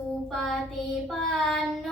สุปฏิปันโน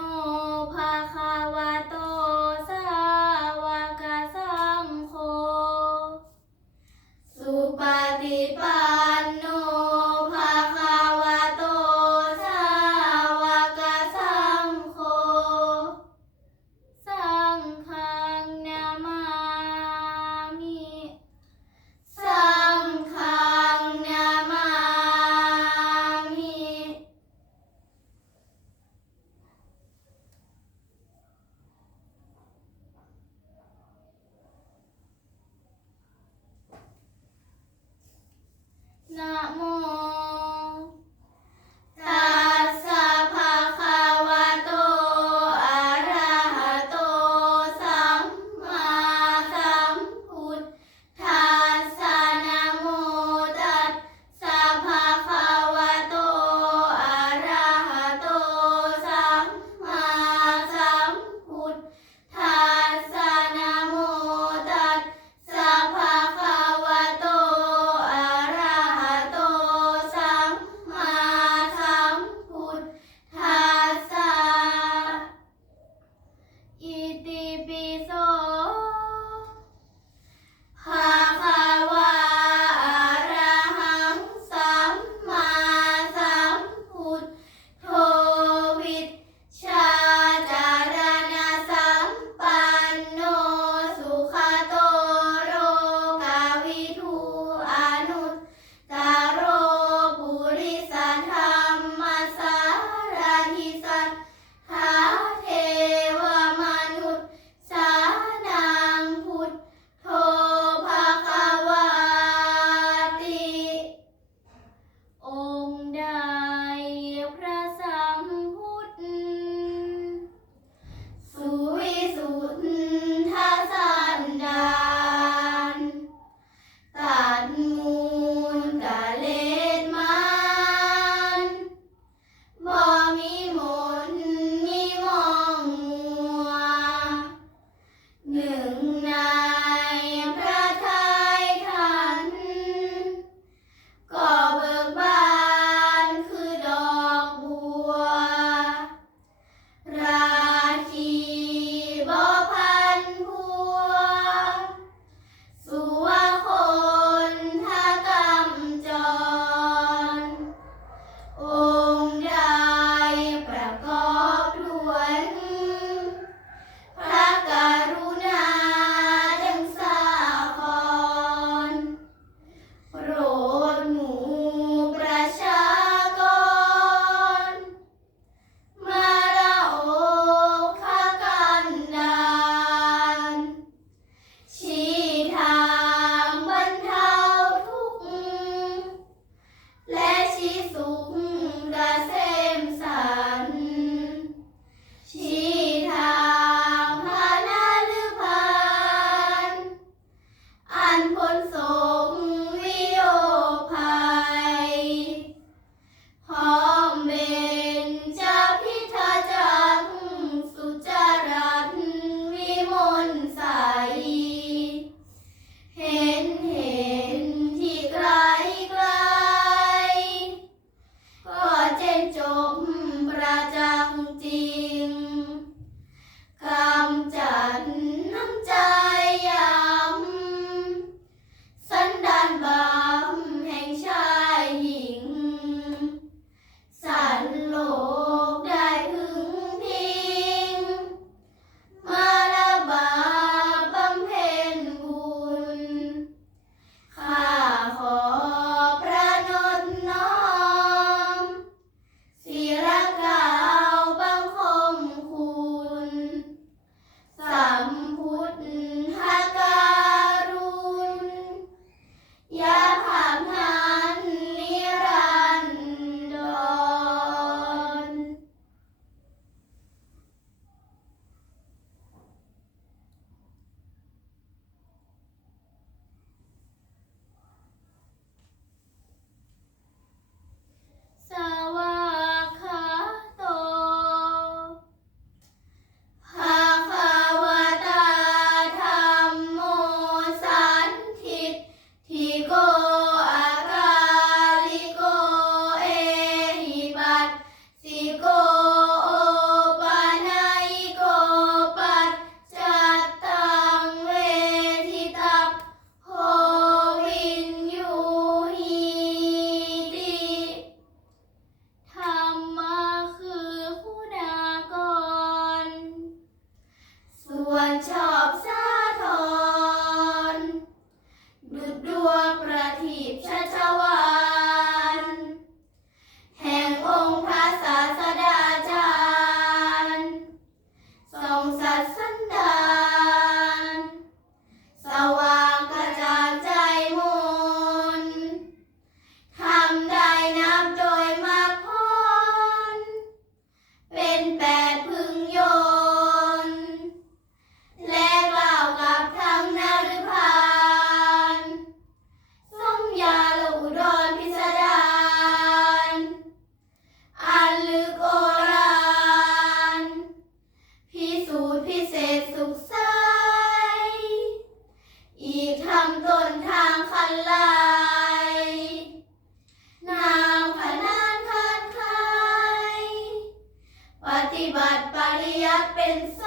บัติปริยัติเป็นส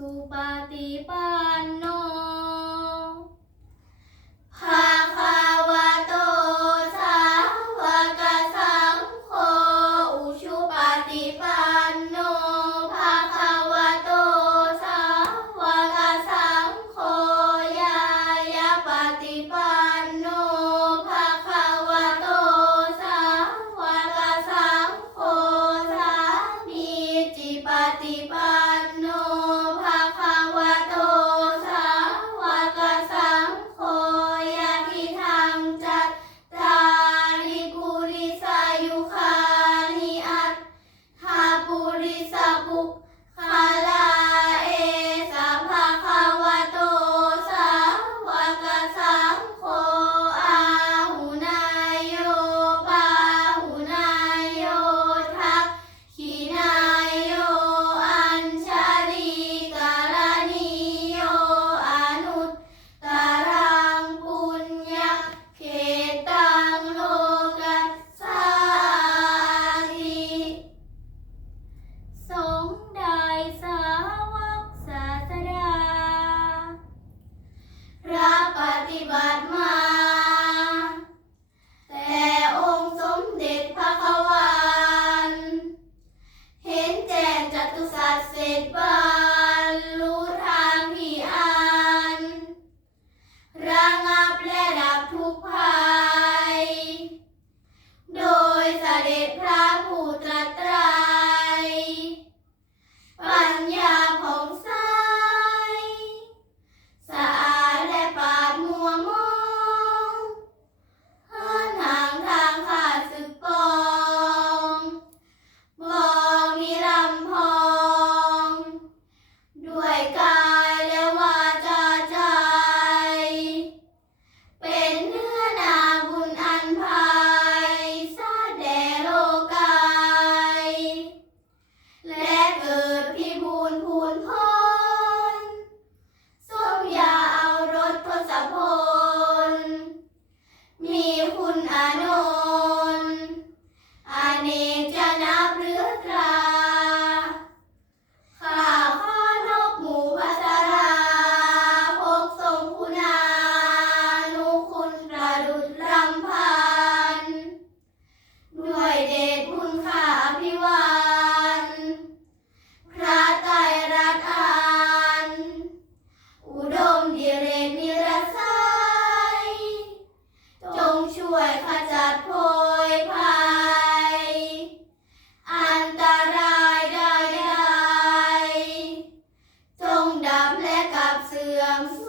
สุปฏิปันโน goodbye. Welcome.